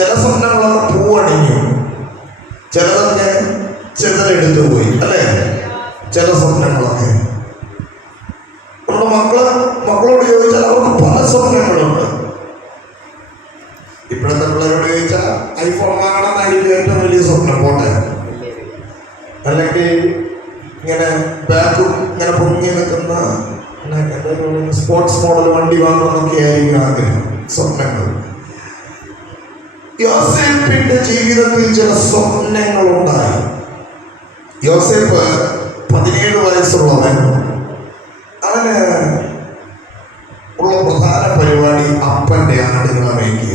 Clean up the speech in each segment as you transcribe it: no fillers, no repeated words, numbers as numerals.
ചില സ്വപ്നങ്ങളൊക്കെ പൂവണിഞ്ഞു, ചിലതൊക്കെ ചെതലെടുത്തു പോയി, അല്ലേ? ചില സ്വപ്നങ്ങളൊക്കെ നമ്മുടെ മക്കളോട് ചോദിച്ചാൽ അവർക്ക് പല സ്വപ്നങ്ങളുണ്ട്. ഇപ്പോഴത്തെ പിള്ളേരോട് ചോദിച്ചാൽ ഐഫോൺ വാങ്ങണമെന്നായിരിക്കും ഏറ്റവും വലിയ സ്വപ്നം, പോട്ടെ. അല്ലെങ്കിൽ ഇങ്ങനെ ബാക്കും ഇങ്ങനെ പൊങ്ങി നിൽക്കുന്ന സ്പോർട്സ് മോഡൽ വണ്ടി വാങ്ങണമെന്നൊക്കെ ആയിരിക്കും ആഗ്രഹം, സ്വപ്നങ്ങൾ. യോസേപ്പിന്റെ ജീവിതത്തിൽ ചില സ്വപ്നങ്ങളുണ്ടായി. യോസേപ്പ് 17 വയസ്സുള്ളവൻ. അവന് ഉള്ള പ്രധാന പരിപാടി അപ്പന്റെ ആടുകളെ മേയ്ക്കുക.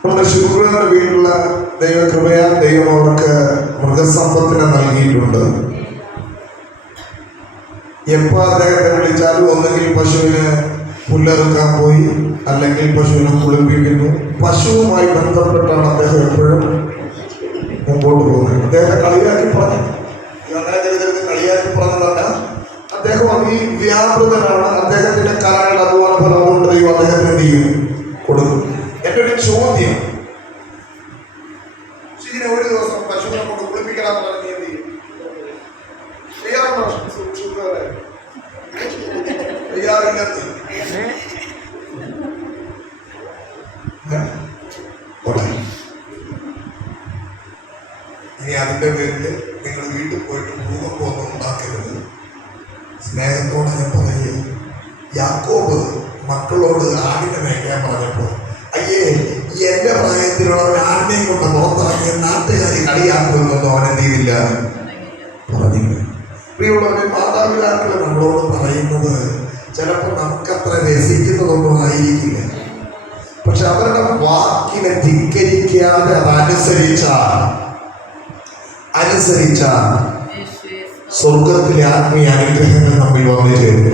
നമ്മുടെ ശുക്രന്റെ വീട്ടിലുള്ള ദൈവകൃപയാൽ ദൈവം അവർക്ക് മൃഗസമ്പത്തിനെ നൽകിയിട്ടുണ്ട്. എപ്പോൾ അദ്ദേഹത്തെ വിളിച്ചാലും ഒന്നുകിൽ പശുവിന് പുല്ലെറുക്കാൻ പോയി, അല്ലെങ്കിൽ പശുവിനെ കുളിപ്പിക്കുന്നു. പശുവുമായി ബന്ധപ്പെട്ടാണ് അദ്ദേഹം എപ്പോഴും മുമ്പോട്ട് പോകുന്നത്. അദ്ദേഹത്തെ കളിയാക്കി പറഞ്ഞു, കളിയാക്കി പറഞ്ഞതല്ല, അദ്ദേഹം അതിവ്യാപൃതനാണ്. അദ്ദേഹത്തിന്റെ കലകളുടെ അധ്വാന ഫലം കൊണ്ട് ദൈവം അദ്ദേഹത്തിന് എന്ത് ചെയ്യും? കൊടുക്കും. എൻ്റെ ഒരു ചോദ്യം, ഇതിനെ ഒരു ദിവസം പശുവിനെ കൊണ്ട് കുളിപ്പിക്കലാന്ന് പറഞ്ഞ് എന്ത് ചെയ്യും? ചെയ്യാറില്ലെന്ന് ഇനി അതിന്റെ പേരിൽ നിങ്ങൾ വീട്ടിൽ പോയിട്ട് ഭൂകമ്പമൊന്നും ഉണ്ടാക്കരുത്. സ്നേഹത്തോടെ ഞാൻ പറയുക, യാക്കോബ് മക്കളോട് ആടിനെ മേയ്ക്കാൻ പറഞ്ഞപ്പോൾ, അയ്യേ എന്റെ പ്രായത്തിലുള്ള ആടിനെയും കൊണ്ട് പുറത്തിറങ്ങിയ നാട്ടുകാരി കളിയാക്കുമെന്നൊന്നും അവൻ എന്ത് ചെയ്തില്ല, പറഞ്ഞില്ല. പ്രിയമുള്ളവരെ, മാതാപിതാക്കൾ നമ്മളോട് പറയുന്നത് ചിലപ്പോൾ നമുക്കത്ര രസിക്കുന്നതൊന്നും ആയിരിക്കില്ല. പക്ഷെ അവരുടെ വാക്കിനെ ധിക്കരിക്കാതെ അതനുസരിച്ചാൽ സ്വർഗത്തിലെ ആത്മീയ അനുഗ്രഹങ്ങൾ നമ്മിൽ വന്നു ചേരും.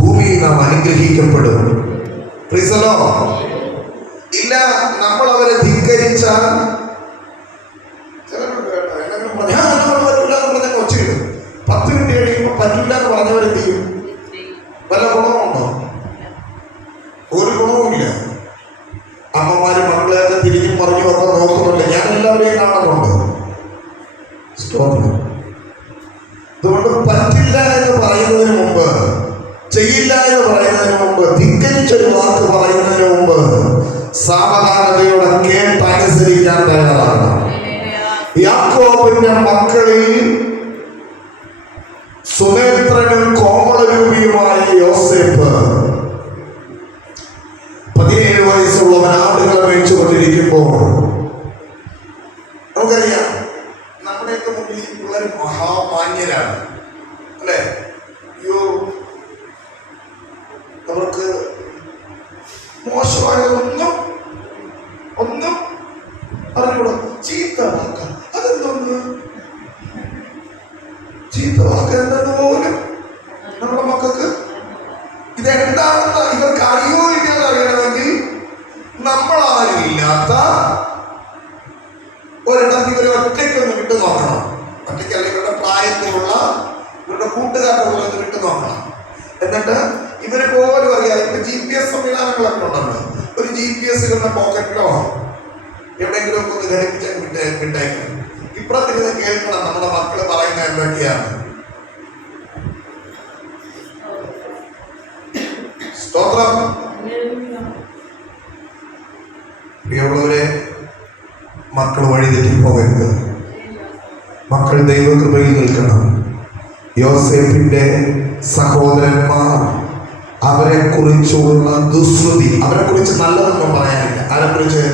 ഭൂമിയിൽ നാം അനുഗ്രഹിക്കപ്പെടും. ഇല്ല, നമ്മൾ അവരെ ധിക്കരിച്ചാൽ ചിലരുണ്ട് കേട്ടോ, എന്തെങ്കിലും പറഞ്ഞാൽ പറ്റില്ല എന്ന് പറഞ്ഞാൽ ഒച്ചയിടും. 10 മിനിറ്റ് കഴിയുമ്പോൾ പറ്റില്ല എന്ന് പറഞ്ഞവരെന്ത് ചെയ്യും? വല്ല ഗുണമുണ്ടോ? ഒരു ഗുണവുമില്ല. അമ്മമാര് മക്കളെയൊക്കെ തിരിഞ്ഞും പറഞ്ഞു ഒക്കെ നോക്കുന്നുണ്ട്. ഞാൻ എല്ലാവരെയും കാണുന്നുണ്ട്. അതുകൊണ്ട് പറ്റില്ല എന്ന് പറയുന്നതിന് മുമ്പ്, ചെയ്യില്ല എന്ന് പറയുന്നതിന് മുമ്പ്, ധിക്കരിച്ചൊരു വാക്ക് പറയുന്നതിന് മുമ്പ് സാവധാനതയോടെ കേട്ടനുസരിക്കാൻ തയ്യാറാണ്. യാക്കോബിന്റെ മക്കളിൽ സുനേത്രനും കോമളരൂപിയുമായ യോസേപ്പ് 17 വയസ്സുള്ളവൻ ആടുകളെ മേയിച്ചുകൊണ്ടിരിക്കുമ്പോൾ, നമുക്കറിയാം നമ്മുടെയൊക്കെ മുമ്പിൽ ഈ പിള്ളേർ മഹാമാന്യരാണ്, അല്ലേ? അവർക്ക് മോശമായതൊന്നും അറിഞ്ഞൂടാ. ചീത്ത വാക്ക, അതെന്തോന്ന് ചീത്ത വാക്ക എന്തെന്ന് പോലും നമ്മുടെ മക്കൾക്ക് ഇതെന്താണെന്ന് ഇവർക്ക് അറിയോ ഇല്ലെന്ന് അറിയണമെങ്കിൽ നമ്മളാരും ഇല്ലാത്ത ഒരിടത്ത് ഇവരെ ഒറ്റയ്ക്കൊന്ന് വിട്ടു നോക്കണം. ഒറ്റയ്ക്കല്ല, ഇവരുടെ പ്രായത്തിലുള്ള ഇവരുടെ കൂട്ടുകാരുടെ കൂടെ വിട്ടു നോക്കണം. എന്നിട്ട് ഇവര് പോലും അറിയാം. ഇപ്പൊ GPS സംവിധാനങ്ങളൊക്കെ ഉണ്ടല്ലോ. ഒരു GPS ഇവരുടെ പോക്കറ്റിലോ എവിടെയെങ്കിലും ഒക്കെ ഒന്ന് ഘടിപ്പിച്ച് വിട്ടേക്കണം. ഇപ്പുറത്തിരുന്ന് കേൾക്കണം നമ്മുടെ മക്കള് പറയുന്ന എന്തൊക്കെയാണ്. സ്തോത്രം. പ്രിയമുള്ളവരെ, മക്കൾ വഴിതെറ്റി പോകരുത്. മക്കൾ ദൈവകൃപയിൽ നിൽക്കണം. യോസേഫിന്റെ സഹോദരന്മാർ അവരെ കുറിച്ചുള്ള ദുശ്രുതി, അവരെ കുറിച്ച് നല്ലതൊന്നും പറയാനില്ല. ആരെ കുറിച്ച്?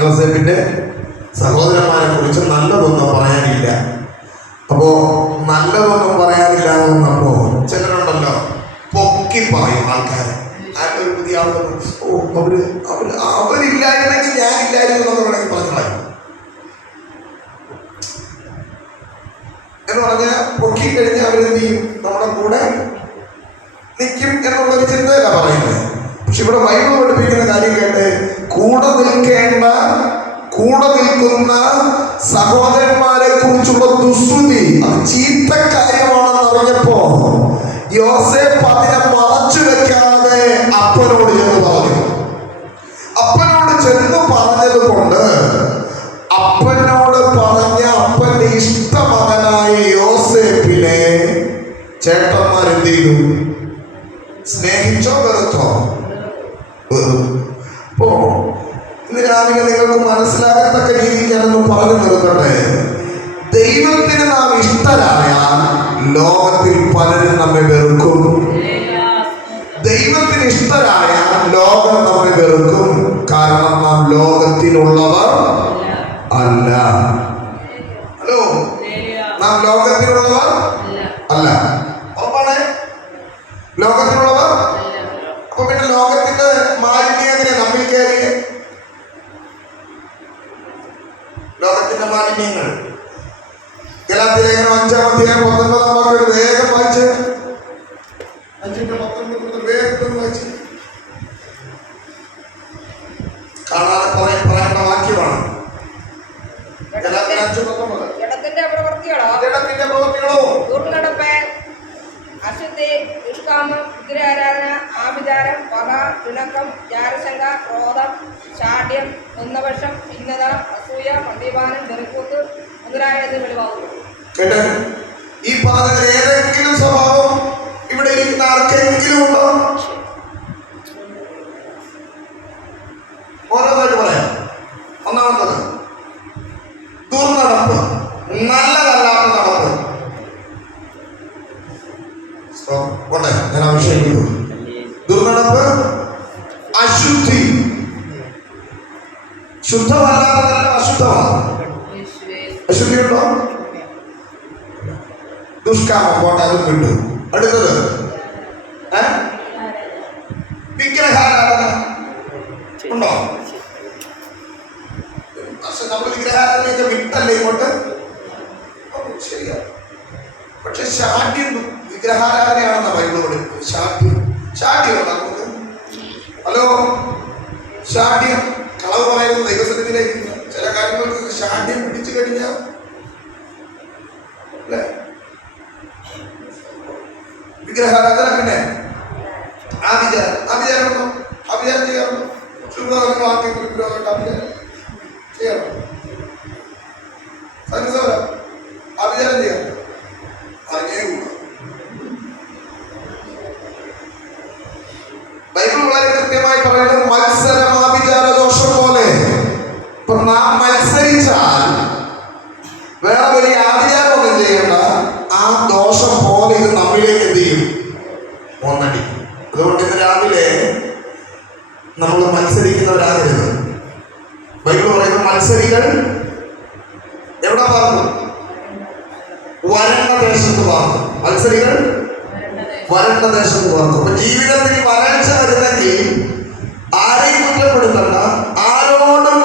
യോസേഫിന്റെ സഹോദരന്മാരെ കുറിച്ച് നല്ലതൊന്നും പറയാനില്ല. അപ്പോ നല്ലതൊന്നും പറയാനില്ലാതെ വന്നപ്പോ ചിലരുണ്ടല്ലോ പൊക്കി പറയും ആൾക്കാര്. ഒരു പുതിയ ആളുകൾ, അവരില്ലായിരുന്നെങ്കിൽ ഞാനില്ലായിരുന്നു എന്നൊക്കെ വേണമെങ്കിൽ പറഞ്ഞാൽ എന്ന് പറഞ്ഞാൽ പൊക്കി കഴിഞ്ഞാൽ അവരെന്ത് ചെയ്യും? നമ്മുടെ കൂടെ നിൽക്കും എന്നുള്ളൊരു ചിന്തയല്ല പറയുന്നത്. പക്ഷെ ഇവിടെ ബൈബിൾ പഠിപ്പിക്കുന്ന കാര്യം കേട്ട്, കൂടെ നിൽക്കുന്ന സഹോദരന്മാരെ കുറിച്ചുള്ള ദുശ്രുതി, അത് ചീത്ത കാര്യമാണെന്ന് അറിഞ്ഞപ്പോ യോസേഫ് അതിനെ മറച്ചു വെക്കാതെ അപ്പനോട് ചെന്ന് പറഞ്ഞു. പറഞ്ഞതുകൊണ്ട് അപ്പനോട് പറഞ്ഞ അപ്പന്റെ ഇഷ്ടമകനായ യോസേപ്പിനെ ചേട്ടന്മാർ എന്ത് ചെയ്തു? സ്നേഹിച്ചോ വെറുത്തോ? അപ്പോ ഇന്ന് രാവിലെ നിങ്ങൾക്ക് മനസ്സിലാകത്തക്ക രീതിയിൽ ഞാനൊന്ന് പറഞ്ഞു നിർത്തട്ടെ. ദൈവത്തിന് നാം ഇഷ്ടരായാൽ ലോകത്തിൽ പലരും നമ്മെ വെറുക്കും. ദൈവത്തിന് ഇഷ്ടരായാൽ ലോകം നമ്മെ വെറുക്കും. കാരണം നാം ലോകത്തിലുള്ളവർ അല്ല. ഹലോ, നാം ലോകത്തിലുള്ളവർ അല്ല. ഉറപ്പാണ്, ലോകത്തിലുള്ളവർ. അപ്പൊ പിന്നെ ലോകത്തിന്റെ മാലിന്യം എങ്ങനെ നമ്മിൽ കയറിയേ? ലോകത്തിന്റെ മാലിന്യങ്ങൾ ഗലാത്യലേഖനം 5-19 വേഗം വായിച്ച് 5:19 വേഗം വായിച്ച് കാണാതെ പറയേണ്ട വാക്യമാണ്. ജഡത്തിന്റെ പ്രവൃത്തികളോ ദുർനടപ്പ്, അശുദ്ധി, ദുഷ്കാമം, വിഗ്രഹാരാധന, ആഭിചാരം, പക, പിണക്കം, ജാരശങ്ക, ക്രോധം, ശാഠ്യം, ഒന്നപക്ഷം, ഭിന്നത, അസൂയ, മദ്യപാനം, വെറുക്കൂത്ത് മുതലായത് വെളിവാകുന്നു. ഈ പറഞ്ഞ ഏതെങ്കിലും സ്വഭാവം ഇവിടെ ഇരിക്കുന്ന ആർക്കെങ്കിലും ഉണ്ടോ? ഓരോന്നായിട്ട് പറയാം. ഒന്നാമത്തത് ദുർനടപ്പ്, നല്ലതല്ലാത്ത നടപ്പ്. പോട്ടെ, ഞാൻ ആവശ്യമില്ല. ദുർനടപ്പ്, അശുദ്ധി. ശുദ്ധമല്ലാത്തതല്ല, അശുദ്ധമാണ്. അശുദ്ധി ഉണ്ടോ? ദുഷ്കാമം, പോട്ടെ, അതും കിട്ടും. അടുത്തത് വിഗ്രഹാരാധന ഉണ്ടോ? പക്ഷെ നമ്മൾ വിഗ്രഹാരാധനയൊക്കെ വിട്ടല്ലേ ഇങ്ങോട്ട്? ശരിയാ. പക്ഷെ ശാഠ്യം വിഗ്രഹാരാധനയാണെന്ന ബൈബിൾ പഠിക്കുന്നത്. ശാഠ്യം നമുക്ക്. ഹലോ, ശാഠ്യം, കളവ് പറയുന്നത് ദൈവസന്നിധിയിലേക്ക് ചില കാര്യങ്ങൾക്ക് ശാഠ്യം പിടിച്ചു കഴിഞ്ഞാൽ അല്ലേ? വിഗ്രഹാരാധന. പിന്നെ ആഭിചാരം ഉണ്ടോ? ആഭിചാരം ചെയ്യാറുണ്ടോ? ശുഭ്രതകളോ ആഭിചാരം ചെയ്യണം. ആഭിചാരം ചെയ്യാം. ബൈബിൾ വളരെ കൃത്യമായി പറയുന്നത് മത്സരം ആഭിചാര ദോഷം പോലെ. ഇപ്പൊ നാം മത്സരിച്ചാൽ വേറെ വലിയ ആഭിചാരം ഒന്നും ചെയ്യേണ്ട, ആ ദോഷം പോലെ ഇത് നമ്മിലേക്ക് എന്ത് ചെയ്യും? ഒന്നടിക്കും. അതുകൊണ്ട് ഇന്ന് രാവിലെ നമ്മൾ മത്സരിക്കുന്നവരാകരുത്. ബൈബിൾ പറയുന്ന മത്സരികൾ എവിടെ പാർക്കും? വരണ്ട ദേശത്ത് പാർക്കും. മത്സരികൾ വരണ്ട ദേശത്ത് പാർക്കും. അപ്പൊ ജീവിതത്തിൽ വരൾച്ച വരുന്നെങ്കിൽ ആരെയും കുറ്റപ്പെടുത്തണ്ട, ആരോടും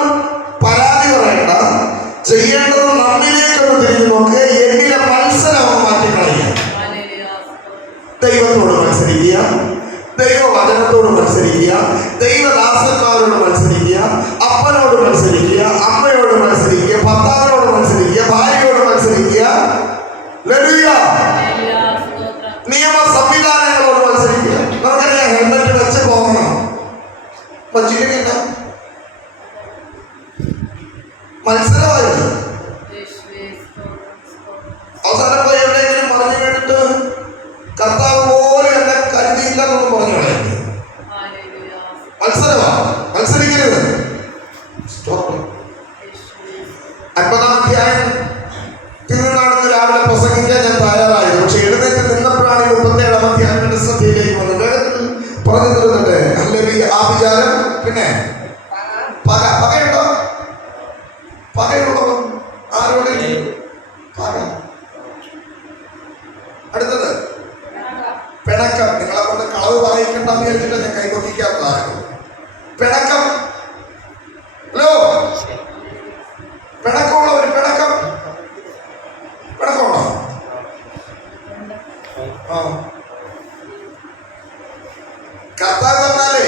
പരാതി പറയണ്ട. ചെയ്യേണ്ടത് നമ്മിലേക്കൊന്ന് തിരിഞ്ഞു നോക്ക്. എന്നിലെ മത്സരം മാറ്റിക്കളയുക. ദൈവത്തോട് മത്സരിക്കുക, ദൈവവചനത്തോട് മത്സരിക്കുക, ദൈവദാസന്മാരോട് മത്സരിക്കുക, അപ്പനോട് മത്സരിക്കുക, അമ്മയോട് മത്സരിക്കുക, ഭർത്താവിനോട് മത്സരിക്കുക, ഭാര്യയോട് മത്സരിക്കുക. നിയമ സംവിധാനങ്ങളോട് മത്സരിക്കുക. നമുക്കറിയാം, ഹെൽമെറ്റ് വെച്ച് പോകണം. വച്ചിട്ടില്ല, മത്സരമായിരുന്നു. അവസാനം പോയി എവിടെയെങ്കിലും പറഞ്ഞു കേട്ടിട്ട് കർത്താവ് പോലും എന്നെ കരുതിയില്ല എന്നൊന്നും പറഞ്ഞു കളയുന്നത് മത്സരമാണ്. മത്സരിക്കരുത്. 50-ാം അധ്യായത്തിൽ നിന്നാണ് രാവിലെ പ്രസംഗിക്കാൻ ഞാൻ തയ്യാറായത്. പക്ഷെ എഴുന്നേറ്റ് നിന്നപ്പോഴാണ് 37-ാം അധ്യായത്തിന്റെ ശ്രദ്ധയിലേക്ക് വന്നത്. വേഗത്തിൽ പറഞ്ഞു തരുന്നുണ്ട്. അല്ലെങ്കിൽ ആഭിചാരം, പിന്നെ പക. പകയുണ്ടോ? പകയുള്ളവർ ആരോടെ? പക. അടുത്തത് പിണക്കം. നിങ്ങളെ കൊണ്ട് കളവ് പറയിക്കണ്ടെന്ന് വിചാരിച്ചിട്ട് ഞാൻ കൈപൊക്കിക്കാത്തതാണ്. പിണക്കം. ഹലോ, പിണക്കമുള്ളവർ. പിണക്കമുണ്ടോ? കർത്താവ് പറഞ്ഞാലേ,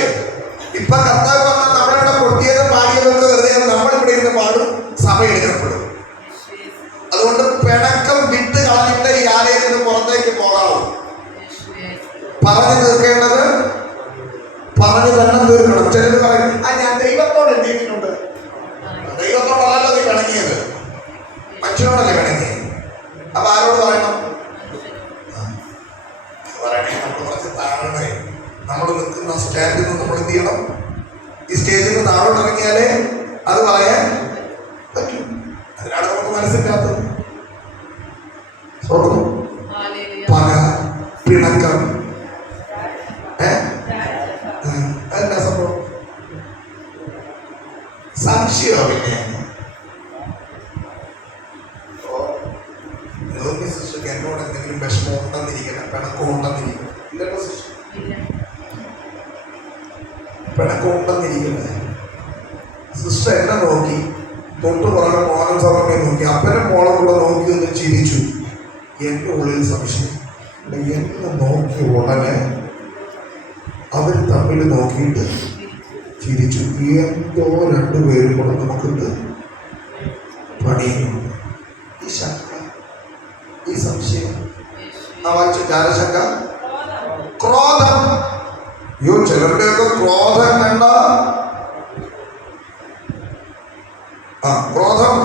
ഇപ്പൊ കർത്താവ് പറഞ്ഞാൽ നമ്മളിവിടെ പൊട്ടിയതും പാടിയതൊക്കെ വെറുതെ നമ്മളിവിടെ ഇരുന്ന് പാടും, സഭ എടുക്കപ്പെടും. അതുകൊണ്ട് പിണക്കം വിട്ട് കളഞ്ഞിട്ട് ഈ ആലയത്തിന് പുറത്തേക്ക് പോകാവൂ. പറഞ്ഞു തീർക്കേണ്ടത് പറഞ്ഞു തന്നെ തീർക്കണം. ചിലർ പറയും, ഞാൻ ദൈവത്തോട് എന്ത് ചെയ്തിട്ടുണ്ട്? നമ്മൾ നിൽക്കുന്ന സ്റ്റാൻഡിൽ നിന്ന് നമ്മൾ എന്ത് ചെയ്യണം? ഈ സ്റ്റേജിൽ നിന്ന് താഴോട്ട് ഇറങ്ങിയാലേ അത് പറയാൻ പറ്റും. അതിനാണ് നമുക്ക് മനസ്സിലാത്തത്. പക, പിണക്കം, അതെന്നാ സംഭവം? സംശയം. പിന്നെ സിസ്റ്റർക്ക് എന്നോട് എന്തെങ്കിലും വിഷമം ഉണ്ടെന്നിരിക്കണം, പിണക്കം ഉണ്ടെന്നിരിക്കണം. ഇല്ലല്ലോ സിസ്റ്റർ, പിണക്കം ഉണ്ടെന്നിരിക്കുന്നത്. സിസ്റ്റർ എന്നെ നോക്കി, തൊട്ട് പുറകെ മോഹൻ സമയം നോക്കി, അപ്പനും മോളും കൂടെ നോക്കി ഒന്ന് ചിരിച്ചു. എൻ്റെ ഉള്ളിൽ സംശയം. എന്നെ നോക്കിയ ഉടനെ അവർ തമ്മിൽ നോക്കിയിട്ട് ചിരിച്ചു. എന്തോ രണ്ടുപേരും കൂടെ നമുക്കിട്ട് പണിയുന്നുണ്ട്. ഈ ശങ്ക, ഈ സംശയം, ജാരശങ്ക, ക്രോധം. അയ്യോ, ചിലരുടെയൊക്കെ ക്രോധം വേണ്ട. ക്രോധം,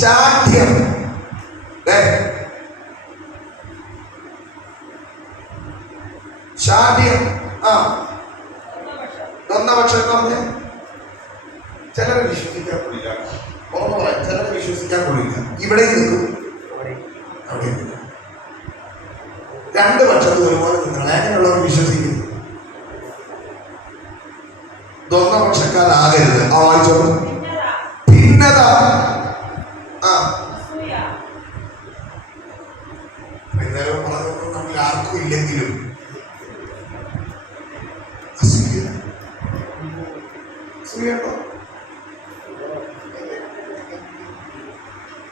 ശാഠ്യം. ശാഠ്യം, ഒന്നപക്ഷം എന്ന് പറഞ്ഞ ചിലരെ വിശ്വസിക്കാൻ കൊള്ളില്ല. ഓർമ്മ പറയാം, ചിലരെ വിശ്വസിക്കാൻ കൊള്ളില്ല. ഇവിടെ നിൽക്കും, അവിടെ നിൽക്കും. രണ്ട് പക്ഷത്ത് ഒരുപോലെ നിൽക്കണം. അങ്ങനെയുള്ളവർ വിശ്വസിക്കുന്നു. ദ്വന്ദ്വപക്ഷക്കാരാകരുത്. വായിച്ചോളൂ. ഭിന്നത, ഇന്നലെ പറഞ്ഞൊന്നും നമ്മൾ ആർക്കും ഇല്ലെങ്കിലും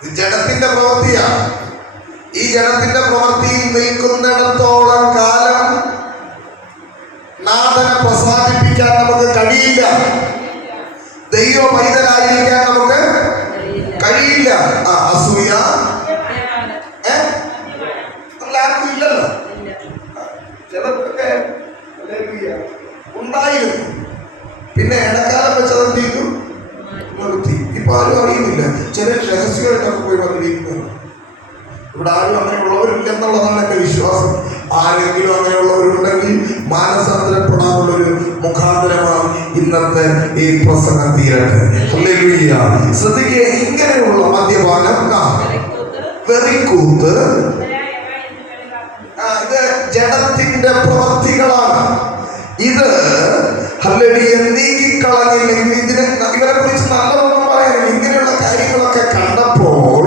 ഇത് ജഡത്തിന്റെ പ്രവൃത്തിയാണ്. ഈ ജഡത്തിന്റെ പ്രവൃത്തിയിൽ നിൽക്കുന്നിടത്തോളം കാലം നാഥനെ പ്രസാദിപ്പിക്കാൻ നമുക്ക് കഴിയില്ല. ദൈവ പൈതലായിരിക്കാൻ നമുക്ക് കഴിയില്ല. അസൂയ എല്ലാവർക്കും ഇല്ലല്ലോ. ചിലർക്കൊക്കെ ഉണ്ടായിരുന്നു. പിന്നെ ഇടക്കാലം വെച്ചതെന്ത് ചെയ്തു? നിർത്തി. ഇപ്പൊ ആരും അറിയുന്നില്ല. ചില രഹസ്യമായിട്ടൊക്കെ പോയി വന്നിരിക്കുന്നത്. ഇവിടെ ആരും അങ്ങനെയുള്ളവരില്ലെന്നുള്ളതാണ് എൻ്റെ വിശ്വാസം. ആരെങ്കിലും അങ്ങനെയുള്ളവരുണ്ടെങ്കിൽ മാനസാന്തരപ്പെടാനുള്ളൊരു മുഖാന്തരമാണ് ഇന്നത്തെ ഈ പ്രസംഗം തീരട്ടെ. ഹല്ലേലൂയ. ശ്രദ്ധിക്കുക, ഇങ്ങനെയുള്ള മദ്യപാനം, വെറിക്കൂത്ത്, ഇത് ജഡത്തിന്റെ പ്രവൃത്തികളാണ്. ഇത് ഹല്ലേലൂയ നീക്കിക്കളഞ്ഞില്ലെങ്കിൽ ഇവരെ കുറിച്ച് നല്ലതൊന്നും പറയാനില്ല. ഇങ്ങനെയുള്ള കാര്യങ്ങളൊക്കെ കണ്ടപ്പോൾ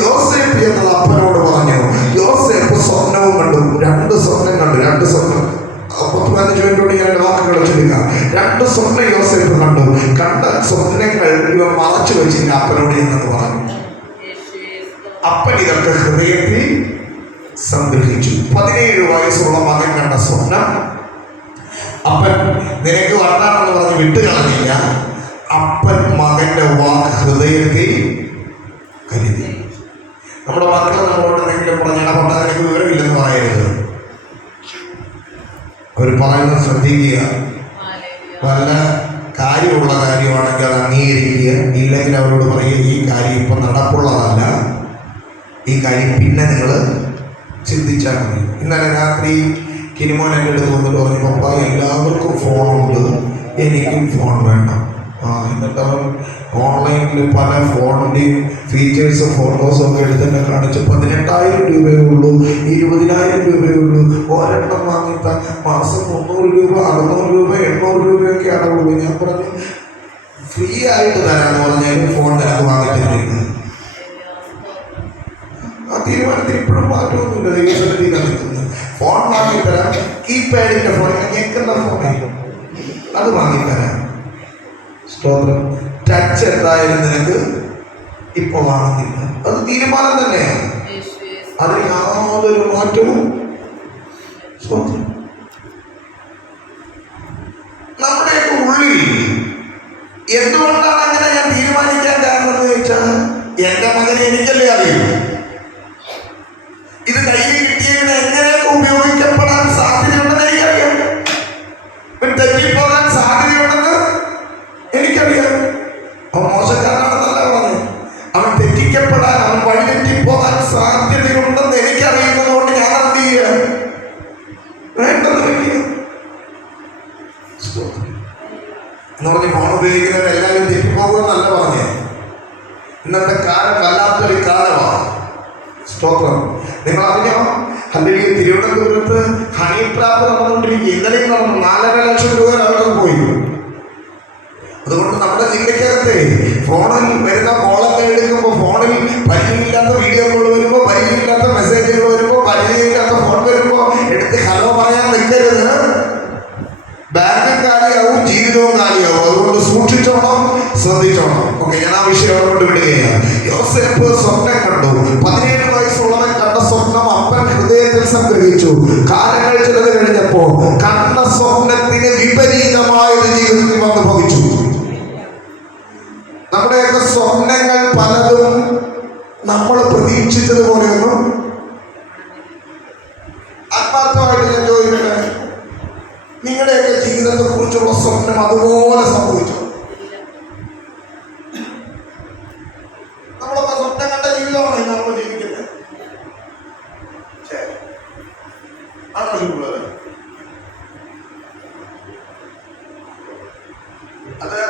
യോസേപ്പ് എന്നത് അപ്പനോട് പറഞ്ഞു. യോസേപ്പ് സ്വപ്നവും കണ്ടു. രണ്ട് സ്വപ്നം കണ്ടു. രണ്ട് സ്വപ്നം 15 ഞാൻ വാക്കുകൾ ചൊല്ലുക. രണ്ട് സ്വപ്നം യോസേപ്പ് കണ്ടു. കണ്ട സ്വപ്നങ്ങൾ ഇവ മറച്ചു വെച്ചില്ല അപ്പനോട് എന്നു പറഞ്ഞു. അപ്പൻ ഇതൊക്കെ ഹൃദയത്തിൽ സംഗ്രഹിച്ചു. 17 വയസ്സുള്ള മകൻ കണ്ട സ്വപ്നം അപ്പൻ നിനക്ക് വട്ടാണെന്ന് പറഞ്ഞ് വിട്ടുകളഞ്ഞില്ല. അപ്പൻ മകന്റെ വാക്ക് ഹൃദയത്തിൽ കരുതി. നമ്മുടെ മക്കളെ നമ്മളോട് എന്തെങ്കിലും പറഞ്ഞാൽ പണ്ടാ നിനക്ക് വിവരമില്ലെന്ന് പറയരുത്. അവർ പറയുന്നത് ശ്രദ്ധിക്കുക. വല്ല കാര്യമുള്ള കാര്യമാണെങ്കിൽ അത് അംഗീകരിക്കുക. ഇല്ലെങ്കിൽ അവരോട് പറയുക, ഈ കാര്യം ഇപ്പം നടപ്പുള്ളതല്ല, ഈ കാര്യം പിന്നെ നിങ്ങൾ ചിന്തിച്ചാൽ മതി. ഇന്നലെ രാത്രി കിനിമോൻ എൻ്റെ അടുത്ത് വന്നിട്ട് പറഞ്ഞു, പപ്പ എല്ലാവർക്കും ഫോണുണ്ട്, എനിക്കും ഫോൺ വേണം. എന്നിട്ട് അവൻ ഓൺലൈനിൽ പല ഫോണിൻ്റെയും ഫീച്ചേഴ്സും ഫോട്ടോസും ഒക്കെ എടുത്തെന്നെ കാണിച്ച് 18,000 രൂപയേ ഉള്ളൂ, 20,000 രൂപയേ ഉള്ളൂ, ഒരെണ്ണം വാങ്ങിത്താൻ മാസം 300 രൂപ, 600 രൂപ, 800 രൂപയൊക്കെ ആണുള്ളൂ. ഞാൻ പറഞ്ഞു, ഫ്രീ ആയിട്ട് തരാമെന്ന് പറഞ്ഞാലും ഫോൺ നിനക്ക് വാങ്ങിത്തരുന്നത്. ആ തീരുമാനത്തിൽ ഇപ്പോഴും മാറ്റമൊന്നുമില്ല. ദൈവസന്നിധിയിലാണ് നിൽക്കുന്നത്. ഫോൺ വാങ്ങിത്തരാം, കീപാഡിൻ്റെ ഫോൺ, ഞെക്കുന്ന ഫോൺ, അത് വാങ്ങിത്തരാം. സ്തോത്രം. ടച്ച് എന്തായാലും നിനക്ക് ഇപ്പൊ വാങ്ങുന്നില്ല. അത് തീരുമാനം തന്നെയാണ്. അതിന് യാതൊരു മാറ്റവും. സ്തോത്രം. നമ്മുടെയൊക്കെ ഉള്ളിൽ എന്തുകൊണ്ടാണ് അങ്ങനെ ഞാൻ തീരുമാനിക്കാൻ കാരണം എന്ന് ചോദിച്ചാൽ, എന്റെ മകനെ എനിക്കല്ലേ അറിയൂ. ഇത് കയ്യിൽ കിട്ടിയതിനെ എങ്ങനെയൊക്കെ ഉപയോഗിക്കപ്പെടാൻ സാധ്യതയുണ്ടെന്ന് എനിക്കറിയാം. തെറ്റിപ്പോകാൻ സാധ്യതയുണ്ടെന്ന് എനിക്കറിയാം. അവൻ മോശക്കാരനാണെന്നല്ല പറഞ്ഞു. അവൻ തെറ്റിക്കപ്പെടാൻ, അവൻ വഴിതെറ്റിപ്പോകാൻ സാധ്യതയുണ്ടെന്ന് എനിക്കറിയുന്നത് കൊണ്ട് ഞാൻ എന്ത് ചെയ്യുക? വേണ്ടെന്ന് വയ്ക്കുക. എന്ന് പറഞ്ഞ് ഫോൺ ഉപയോഗിക്കുന്നവരെല്ലാവരും തെറ്റിപ്പോകുമെന്നല്ല പറഞ്ഞേ. ഇന്നത്തെ കാലം വല്ലാത്തൊരു കാലമാണ്. സ്തോത്രം. നിങ്ങൾ അറിഞ്ഞോ? അല്ലെങ്കിൽ തിരുവനന്തപുരത്ത് ഹണി ട്രാപ്പ് നടന്നുകൊണ്ടിരിക്കുക. ഇന്നലെയും നടന്നു. 4.5 ലക്ഷം രൂപ അവർക്ക് പോയി. അതുകൊണ്ട് നമ്മുടെ ജില്ലക്കകത്തെ ഫോണിൽ വരുന്ന കോളൊക്കെ എടുക്കുമ്പോൾ, ഫോണിൽ പരിചയമില്ലാത്ത വീഡിയോ കോൾ വരുമ്പോൾ, പരിചയമില്ലാത്ത മെസ്സേജുകൾ വരുമ്പോൾ, പരിചയമില്ലാത്ത ഫോൺ വരുമ്പോൾ എടുത്ത് ഹലോ പറയാൻ നിൽക്കരുത്. ബാങ്കും കാലിയാവും, ജീവിതവും കാലിയാവും. അതുകൊണ്ട് സൂക്ഷിച്ചോണം, ശ്രദ്ധിച്ചോണം. ഓക്കെ, ഞാൻ ആ വിഷയം കൊണ്ട് വിടുകയാണ്. യോസേഫ് സ്വപ്നം കണ്ടു. 17 വയസ്സുള്ളവൻ കണ്ട സ്വപ്നം അപ്പൻ ഹൃദയത്തിൽ സംഗ്രഹിച്ചു. കാലങ്ങൾ ചിലത് കഴിഞ്ഞപ്പോ കണ്ട സ്വപ്നത്തിന് വിപരീതമായ ഒരു ജീവിതത്തിൽ വന്ന് ഭവിച്ചു. നമ്മുടെയൊക്കെ സ്വപ്നങ്ങൾ പലതും നമ്മൾ പ്രതീക്ഷിച്ചതുപോലെയൊന്നും ആത്മാർത്ഥമായിട്ട് ഞാൻ ചോദിക്കട്ടെ, നിങ്ങളുടെയൊക്കെ ജീവിതത്തെ കുറിച്ചുള്ള സ്വപ്നം അതുപോലെ സംഭവിച്ചു? നമ്മളൊക്കെ സ്വപ്നം കണ്ട ജീവിതമാണ് നമ്മൾ ജീവിക്കുന്നത്. ആണോ ശുഭ്രത? അത്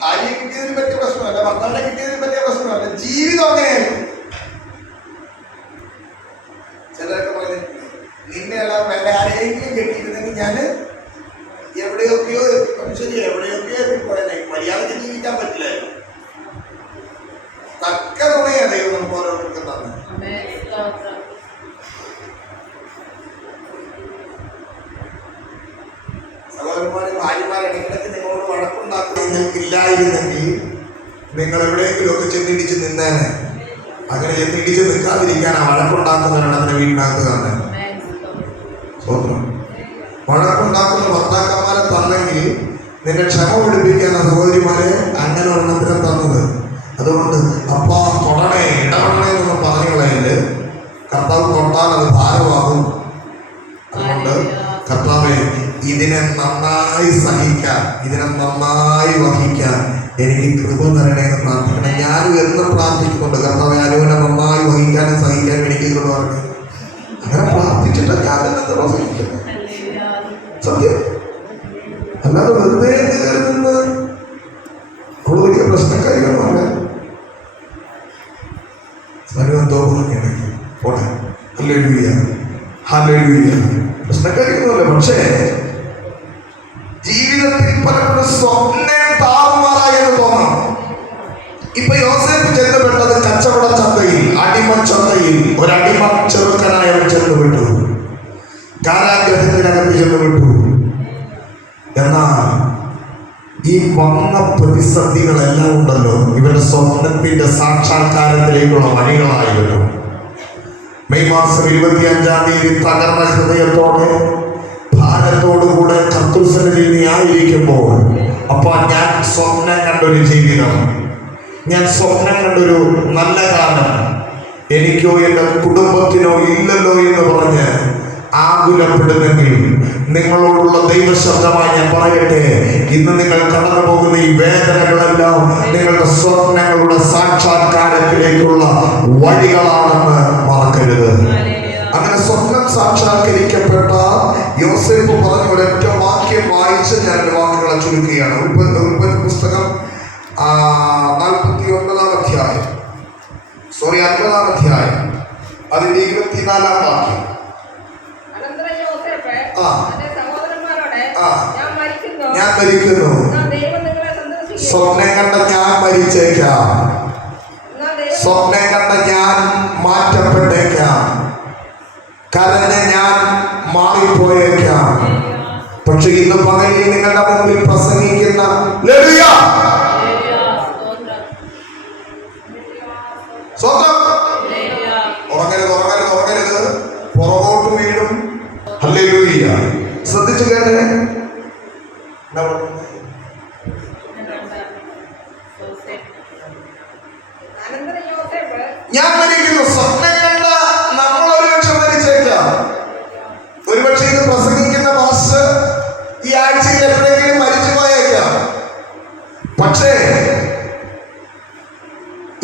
ഭാര്യയെ കിട്ടിയതിന് പറ്റിയ പ്രശ്നമല്ല, ഭർത്താവിനെ കിട്ടിയതിന് പറ്റിയ പ്രശ്നമല്ല. ജീവിതം അങ്ങനെയായിരുന്നു. ചിലരൊക്കെ പറയുന്നത് നിന്നെ എല്ലാം വേണ്ട ആരെയെങ്കിലും കെട്ടിയിരുന്നെങ്കിൽ ഞാൻ എവിടെയൊക്കെയോ ശരി, എവിടെയൊക്കെയോ എത്തിപ്പോയനെ. മര്യാദയ്ക്ക് ജീവിക്കാൻ പറ്റില്ലായിരുന്നു. തക്ക തുണയാ ദൈവം നമുക്ക് ഓരോരുത്തർക്കും തന്നെ. സഹോദരന്മാരെ, ഭാര്യമാരെ, നിങ്ങളൊക്കെ നിങ്ങളോട് വഴക്കുണ്ടാക്കുന്നില്ലായിരുന്നെങ്കിൽ നിങ്ങൾ എവിടെയെങ്കിലുമൊക്കെ ചെന്നിടിച്ച് നിന്നേനെ. അങ്ങനെ ചെന്നിടിച്ച് നിൽക്കാതിരിക്കാൻ ആ വഴക്കുണ്ടാക്കുന്നവരാണ് അതിനെ വീട്ടിനകത്ത് തന്നെ. സ്വന്തം വഴക്കുണ്ടാക്കുന്ന ഭർത്താക്കന്മാരെ തന്നെങ്കിൽ നിന്റെ ക്ഷമ പഠിപ്പിക്കാൻ സഹോദരിമാരെ അങ്ങനെ ഒരെണ്ണത്തിനെ തന്നത്. അതുകൊണ്ട് അപ്പാ തൊടണേ, ഇടപെടണേ എന്നൊന്നും പറഞ്ഞു കളയല്. കർത്താവ് തൊട്ടാൽ അത് ഭാരമാകും. അതുകൊണ്ട് കർത്താവെ, ഇതിനെ നന്നായി സഹിക്കാൻ, ഇതിനെ നന്നായി വഹിക്കാൻ എനിക്ക് കൃപ തരണേ എന്ന് പ്രാർത്ഥിക്കണം. ഞാനും എന്നും പ്രാർത്ഥിക്കുന്നുണ്ട്, കർത്താവെ അനുവിനെ നന്നായി വഹിക്കാനും സഹിക്കാനും എനിക്ക് കൃപ തരണേ. അങ്ങനെ പ്രാർത്ഥിച്ചിട്ട് ഞാൻ എന്താ സഹിക്കുന്നത്? സത്യം. അല്ലാതെ വെറുതെ നിന്ന് അവള് വലിയ പ്രശ്നക്കാരികളല്ല. എന്തോ പോട്ടെ, ഹല്ലേലൂയ ഹല്ലേലൂയ. പ്രശ്നക്കാരികളല്ല. പക്ഷേ ജീവിതത്തിൽ പലപ്പോഴും സ്വപ്നം താറുമാറായെന്ന് തോന്നാം. ഇപ്പൊ യോസേഫ് ചെന്നുപെട്ടത് കച്ചവട ചന്തയിൽ, അടിമ ചന്തയിൽ. ഒരടിമ ചെറുക്കനായി അവൻ ചെന്നുവിട്ടു. കാരാഗ്രഹത്തിനകത്ത് ചെന്നുവിട്ടു. എന്നാൽ ഈ വന്ന പ്രതിസന്ധികളെല്ലാം ഉണ്ടല്ലോ, ഇവരുടെ സ്വപ്നത്തിന്റെ സാക്ഷാത്കാരത്തിലേക്കുള്ള വഴികളായിരുന്നു. മെയ് മാസം 25-ാം തീയതി തകർന്ന ഹൃദയത്തോടെ ഭാരത്തോടുകൂടെ കർത്തൃസന്നിധിയിൽ നീ ആയിരിക്കുമ്പോൾ, അപ്പൊ ഞാൻ സ്വപ്നം കണ്ടൊരു ജീവിതം, ഞാൻ സ്വപ്നം കണ്ടൊരു നല്ല കാലം എനിക്കോ എൻ്റെ കുടുംബത്തിനോ ഇല്ലല്ലോ എന്ന് പറഞ്ഞ് ആകുലപ്പെടുന്നെങ്കിൽ നിങ്ങളോടുള്ള ദൈവശബ്ദമായി ഞാൻ പറയട്ടെ, ഇന്ന് നിങ്ങൾ കടന്നു പോകുന്ന ഈ വേദനകളെല്ലാം നിങ്ങളുടെ സ്വപ്നങ്ങളുടെ സാക്ഷാത്കാരത്തിലേക്കുള്ള വഴികളാണെന്ന് മറക്കരുത്. അങ്ങനെ സ്വപ്നം സാക്ഷാത്കരിക്കപ്പെട്ട യോസേഫ് പറഞ്ഞ ഒരൊറ്റ വാക്യം വായിച്ച് ഞാൻ വാക്കുകളെ ചുരുക്കുകയാണ്. ഉൽപ്പത്തി പുസ്തകം 49-ാം അധ്യായം, 50-ാം അധ്യായം, അതിന്റെ 24-ാം വാക്യം. ഞാൻ മരിക്കുന്നു, സ്വപ്നം കണ്ട ഞാൻ മരിച്ചേക്കാം, സ്വപ്നം കണ്ട ഞാൻ മാറ്റപ്പെട്ടേക്കാം, കരഞ്ഞ ഞാൻ മാറിപ്പോയേക്കാം. പക്ഷെ ഇന്ന് പകലിൽ നിങ്ങളുടെ മുമ്പിൽ പ്രസംഗിക്കുന്ന ഉറങ്ങരുത്, പുറകോട്ട് വീഴും. ഹല്ലേലൂയ. ശ്രദ്ധിച്ചു കേട്ടെ. ഞാൻ മരിക്കുന്നു, സ്വപ്നം കണ്ട നമ്മൾ ഒരുപക്ഷെ മരിച്ചേക്കാം. ഒരുപക്ഷെ ഇത് പ്രസംഗിക്കുന്ന മാസ്റ്റർ ഈ ആഴ്ചയിൽ എപ്പോഴെങ്കിലും മരിച്ചു പോയേക്കാം. പക്ഷേ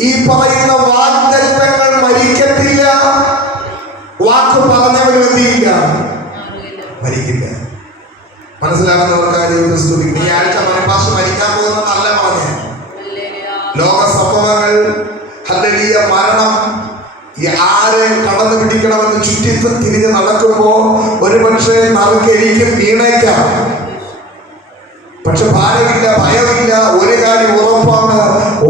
ഈ പറയുന്ന വാഗ്ദത്തങ്ങൾ മരിക്കത്തില്ല. വാക്ക് പറഞ്ഞവരും എന്ത് ചെയ്യില്ല? മരിക്കില്ല. മനസ്സിലാക്കുന്നവർക്കായി ദൈവത്തെ സ്തുതിക്കുന്നു. ഈ ആഴ്ച മനപ്പാശ മരിക്കാൻ പോകുന്ന നല്ല പറഞ്ഞ ലോക സംഭവങ്ങൾ, ഹല്ലേലൂയ, മരണം, ഈ ആരെ കടന്നു പിടിക്കണമെന്ന് ചുറ്റി തിരിഞ്ഞ് നടക്കുമ്പോ ഒരുപക്ഷെ നറുക്കെരിക്കും വീണേക്കാം. പക്ഷെ ഭാരമില്ല, ഭയമില്ല. ഒരു കാര്യം ഉറപ്പാണ്,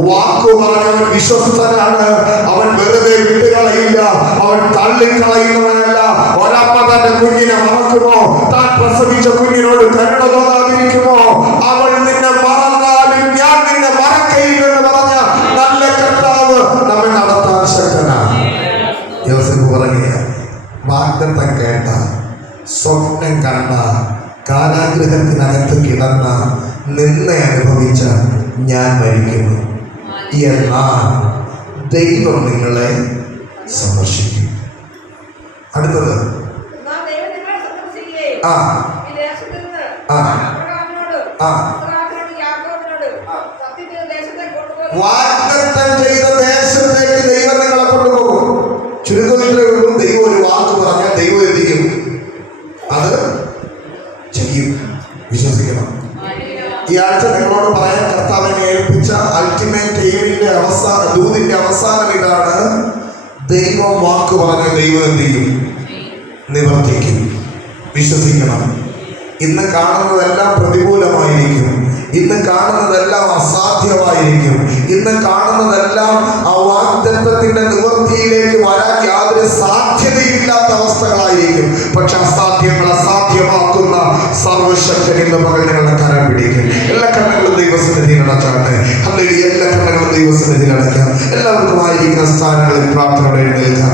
വാക്കു പറഞ്ഞവൻ വിശ്വസ്തനാണ്. അവൻ വെറുതെ വിട്ടുകളയില്ല, അവൻ തള്ളിക്കളയുന്നവനല്ല. ഒരമ്മ തന്റെ കുഞ്ഞിനെ മറക്കുമോ? താൻ പ്രസവിച്ച കുഞ്ഞിനോട് കരുണ തോന്നാതിരിക്കുമോ? അവൾ നിന്നെ മറന്നാലും ഞാൻ നിന്നെ മറക്കയില്ലെന്ന് പറഞ്ഞ നല്ല കർത്താവ് നമ്മെ നടത്താൻ ശക്തനാണ്. യോസേഫ് പറഞ്ഞ വാഗ്ദത്തം കേട്ട, സ്വപ്നം കണ്ട, കാരാഗ്രഹത്തിനകത്ത് കിടന്ന, നിന്ന അനുഭവിച്ച ഞാൻ മരിക്കുന്നു, എന്നാൽ ദൈവം നിങ്ങളെ സന്ദർശിക്കും. അടുത്തത് ആ വാഗ്ദത്തം ചെയ്ത ദേശത്തേക്ക് ദൈവം നിങ്ങളെ കൊണ്ടുപോകും. ചുരുക്കത്തിലേ ഉള്ളൂ, ദൈവം ഒരു വാക്ക് പറഞ്ഞാൽ ദൈവം എത്തിക്കും, അത് ചെയ്യും. വിശ്വസിക്കണം. ഈ ആഴ്ച നിങ്ങളോട് പറയാൻ കർത്താവിനെ ഏൽപ്പിച്ച അൾട്ടിമേറ്റ് എയിമിന്റെ ദൂതിന്റെ അവസാനം ഇതാണ്: ദൈവം വാക്ക് പറഞ്ഞ ദൈവം എന്ത് ചെയ്യും? നിവർത്തിക്കും. വിശ്വസിക്കണം. ഇന്ന് കാണുന്നതെല്ലാം പ്രതികൂലമായിരിക്കും, ഇന്ന് കാണുന്നതെല്ലാം അസാധ്യമായിരിക്കും, ഇന്ന് കാണുന്നതെല്ലാം ആ വാഗ്ദത്തത്തിന്റെ നിവൃത്തിയിലേക്ക് വരാൻ യാതൊരു സാധ്യതയില്ലാത്ത അവസ്ഥകളായിരിക്കും. പക്ഷെ അസാധ്യങ്ങളെ സാധ്യമാക്കുന്ന സർവശക്തൻ ഇന്ന് പകൽ നിങ്ങളുടെ കരം പിടിക്കും. എല്ലാ കണ്ണുകളും ദൈവസന്നിധിയിൽ അടച്ചാട്ടെ. അല്ലെങ്കിൽ എല്ലാ കണ്ണുകളും ദൈവസന്നിധിയിൽ അടയ്ക്കാം. എല്ലാവർക്കും ആയിരിക്കുന്ന സ്ഥാനങ്ങളിൽ പ്രാർത്ഥനയോടെ എഴുന്നേൽക്കാം.